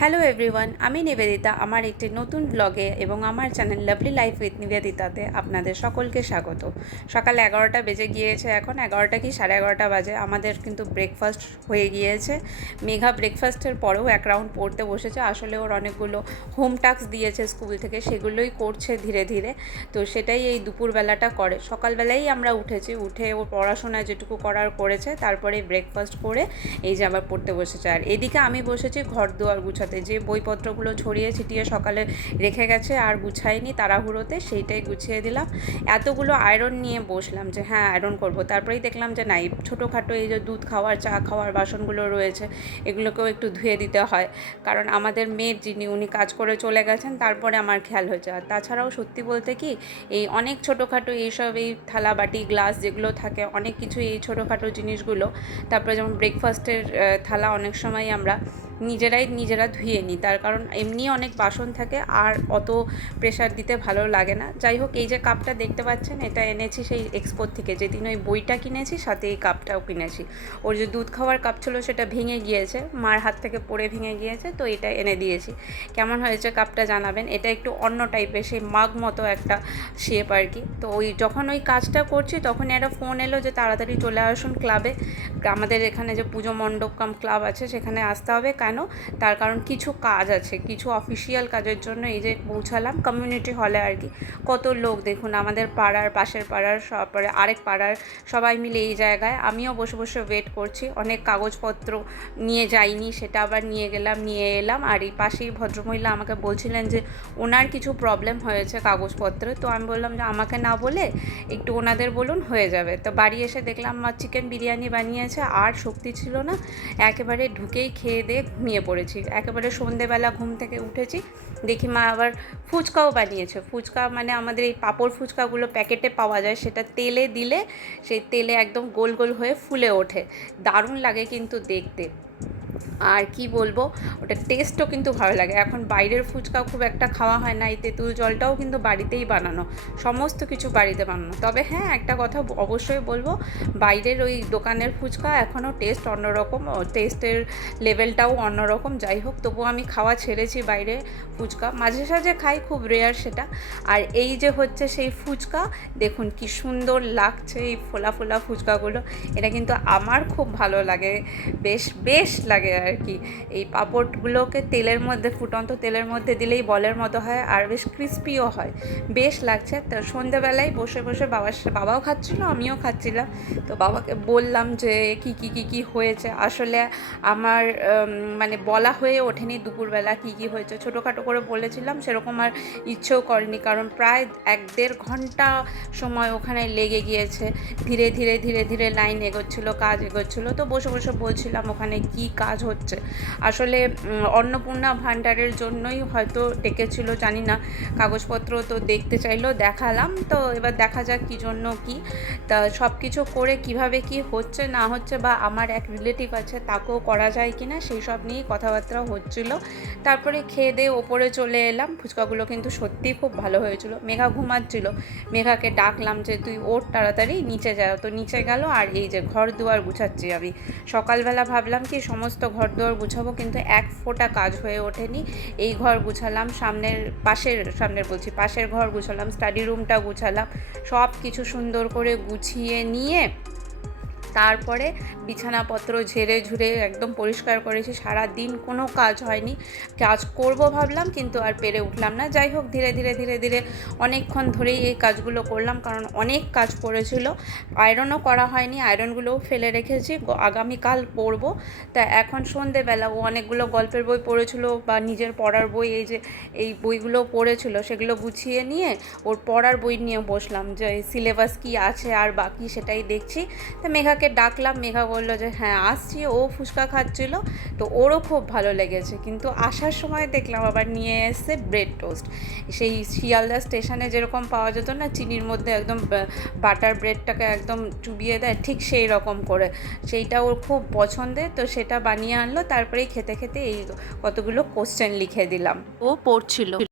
Hello everyone, আমি নিবেদিতা। আমার একটি নতুন ব্লগে এবং আমার চ্যানেল লাভলি লাইফ উইথ নিবেদিতাতে আপনাদের সকলকে স্বাগত। সকাল 11টা বেজে গিয়েছে, এখন 11টা কি 11:30 বাজে। আমাদের কিন্তু ব্রেকফাস্ট হয়ে গিয়েছে। মেঘা ব্রেকফাস্টের পরেও এক রাউন্ড পড়তে বসেছে। আসলে ওর অনেকগুলো হোম টাস্ক দিয়েছে স্কুল থেকে, সেগুলোই করছে ধীরে ধীরে। তো সেটাই এই দুপুরবেলাটা করে। সকালবেলাই আমরা উঠেছি, উঠে ওর পড়াশোনা যেটুকু করার করেছে, তারপরে ব্রেকফাস্ট করে এই যে আবার পড়তে বসেছে। আর এদিকে আমি বসেছি ঘর দুয়ার গুছাতে। যে বইপত্রগুলো ছড়িয়ে ছিটিয়ে সকালে রেখে গেছে আর গুছাইনি তাড়াহুড়োতে, সেইটাই গুছিয়ে দিলাম। এতগুলো আয়রন নিয়ে বসলাম যে হ্যাঁ আয়রন করব। তারপরেই দেখলাম যে নাই, ছোটোখাটো এই যে দুধ খাওয়ার চা খাওয়ার বাসনগুলো রয়েছে, এগুলোকেও একটু ধুয়ে দিতে হয়। কারণ আমাদের মেয়ের যিনি, উনি কাজ করে চলে গেছেন, তারপরে আমার খেয়াল হয়েছে। আর তাছাড়াও সত্যি বলতে কি, এই অনেক ছোটোখাটো এইসব এই থালা বাটি গ্লাস যেগুলো থাকে, অনেক কিছু এই ছোটোখাটো জিনিসগুলো, তারপরে যেমন ব্রেকফাস্টের থালা অনেক সময় আমরা নিজেরা ধুয়ে নিই। তার কারণ এমনি অনেক বাসন থাকে আর অত প্রেশার দিতে ভালো লাগে না। যাই হোক, এই যে কাপটা দেখতে পাচ্ছেন, এটা এনেছি সেই এক্সপোর থেকে। যেদিন ওই বইটা কিনেছি, সাথে এই কাপটাও কিনেছি। ওর যে দুধ খাওয়ার কাপ ছিল সেটা ভেঙে গিয়েছে, মার হাত থেকে পড়ে ভেঙে গিয়েছে, তো এটা এনে দিয়েছি। কেমন হয়েছে কাপটা জানাবেন। এটা একটু অন্য টাইপের, সেই মাগ মতো একটা শেপ আর কি। তো ওই যখন ওই কাজটা করছি, তখন একটা ফোন এলো যে তাড়াতাড়ি চলে আসুন ক্লাবে। আমাদের এখানে যে পুজো মণ্ডপ কাম ক্লাব আছে, সেখানে আসতে হবে। কেন? তার কারণ কিছু কাজ আছে, কিছু অফিসিয়াল কাজের জন্য এই যে পৌঁছালাম কমিউনিটি হলে আর কি। কত লোক দেখুন, আমাদের পাড়ার, পাশের পাড়ার, তারপরে আরেক পাড়ার সবাই মিলে এই জায়গায়। আমিও বসে বসে ওয়েট করছি। অনেক কাগজপত্র নিয়ে যাইনি, সেটা আবার নিয়ে গেলাম, নিয়ে এলাম। আর এই পাশেই ভদ্রমহিলা আমাকে বলছিলেন যে ওনার কিছু প্রবলেম হয়েছে কাগজপত্রে। তো আমি বললাম যে আমাকে না বলে একটু ওনাদের বলুন, হয়ে যাবে। তো বাড়ি এসে দেখলাম মা চিকেন বিরিয়ানি বানিয়েছে, আর শক্তি ছিল না, একেবারে ঢুকেই খেয়ে দিয়ে ঘুমিয়ে পড়েছি। একেবারে সন্ধেবেলা ঘুম থেকে উঠেছি, দেখি মা আবার ফুচকাও বানিয়েছে। ফুচকা মানে আমাদের এই পাঁপড় ফুচকাগুলো প্যাকেটে পাওয়া যায়, সেটা তেলে দিলে সেই তেলে একদম গোল গোল হয়ে ফুলে ওঠে। দারুণ লাগে কিন্তু দেখতে। আর কি বলবো, ওটা টেস্টও কিন্তু ভালো লাগে। এখন বাইরের ফুচকা খুব একটা খাওয়া হয় না। এই তেঁতুল জলটাও কিন্তু বাড়িতেই বানানো, সমস্ত কিছু বাড়িতে বানানো। তবে হ্যাঁ, একটা কথা অবশ্যই বলবো, বাইরের ওই দোকানের ফুচকা এখনও টেস্ট অন্যরকম, টেস্টের লেভেলটাও অন্যরকম। যাই হোক, তবুও আমি খাওয়া ছেড়েছি বাইরে ফুচকা, মাঝে সাঝে খাই, খুব রেয়ার সেটা। আর এই যে হচ্ছে সেই ফুচকা, দেখুন কি সুন্দর লাগছে এই ফোলা ফোলা ফুচকাগুলো। এটা কিন্তু আমার খুব ভালো লাগে, বেশ বেশ লাগে আর কি। এই পাঁপড়গুলোকে তেলের মধ্যে, ফুটন্ত তেলের মধ্যে দিলেই বলের মতো হয়, আর বেশ ক্রিস্পিও হয়, বেশ লাগছে। তো সন্ধ্যেবেলায় বসে বসে বাবাও খাচ্ছিলো, আমিও খাচ্ছিলাম। তো বাবাকে বললাম যে কি হয়েছে। আসলে আমার মানে বলা হয়ে ওঠেনি দুপুরবেলা কি হয়েছে। ছোটোখাটো করে বলেছিলাম, সেরকম আর ইচ্ছেও করেনি, কারণ প্রায় 1-1.5 ঘন্টা সময় ওখানে লেগে গিয়েছে। ধীরে ধীরে ধীরে ধীরে লাইন এগোচ্ছিলো, কাজ এগোচ্ছিলো। তো বসে বসে বলছিলাম ওখানে কি কাজ হচ্ছে। আসলে অন্নপূর্ণা ভাণ্ডারের জন্যই হয়তো ডেকেছিল, জানি না। কাগজপত্র তো দেখতে চাইলো, দেখালাম। তো এবার দেখা যাক কী জন্য কি। তা সব কিছু করে কিভাবে কি হচ্ছে না হচ্ছে, বা আমার এক রিলেটিভ আছে তাকেও করা যায় কি না, সেই সব নিয়েই কথাবার্তা হচ্ছিলো। তারপরে খেয়ে দিয়ে ওপরে চলে এলাম। ফুচকাগুলো কিন্তু সত্যিই খুব ভালো হয়েছিল। মেঘা ঘুমাচ্ছিল, মেঘাকে ডাকলাম যে তুই ওঠ তাড়াতাড়ি, নিচে যাও। তো নিচে গেল। আর এই যে ঘর দুয়ার গুছাচ্ছি আমি। সকালবেলা ভাবলাম কি সমস্ত ঘর দুয়ার গুছাবো, কিন্তু এক ফোঁটা কাজ হয়ে ওঠেনি। এই ঘর গুছালাম, পাশের ঘর গুছালাম, স্টাডি রুমটা গুছালাম, সব কিছু সুন্দর করে গুছিয়ে নিয়ে তারপরে বিছানাপত্র ঝেড়ে ঝুড়ে একদম পরিষ্কার করেছি। সারা দিন কোনো কাজ হয়নি, কাজ করব ভাবলাম, কিন্তু আর পেরে উঠলাম না। যাই হোক, ধীরে ধীরে ধীরে ধীরে অনেকক্ষণ ধরেই এই কাজগুলো করলাম, কারণ অনেক কাজ পড়েছিল। আয়রনও করা হয়নি, আয়রনগুলোও ফেলে রেখেছি, আগামীকাল পরবো। তা এখন সন্ধেবেলা ও অনেকগুলো গল্পের বই পড়েছিল, বা নিজের পড়ার বই, এই যে এই বইগুলো পড়েছিল, সেগুলো গুছিয়ে নিয়ে ওর পড়ার বই নিয়ে বসলাম, যে সিলেবাস কি আছে আর বাকি সেটাই দেখছি। তা মেঘাকে ডাকলাম, মেঘা বললো যে হ্যাঁ আসছি। ও ফুচকা খাচ্ছিল, তো ওরও খুব ভালো লেগেছে। কিন্তু আসার সময় দেখলাম আবার নিয়ে এসছে ব্রেড টোস্ট। সেই শিয়ালদা স্টেশনে যেরকম পাওয়া যেত না, চিনির মধ্যে একদম বাটার ব্রেডটাকে একদম চুবিয়ে দেয়, ঠিক সেই রকম করে। সেইটা ওর খুব পছন্দের, তো সেটা বানিয়ে আনলো। তারপরেই খেতে খেতে এই কতগুলো কোশ্চেন লিখে দিলাম, ও পড়ছিল।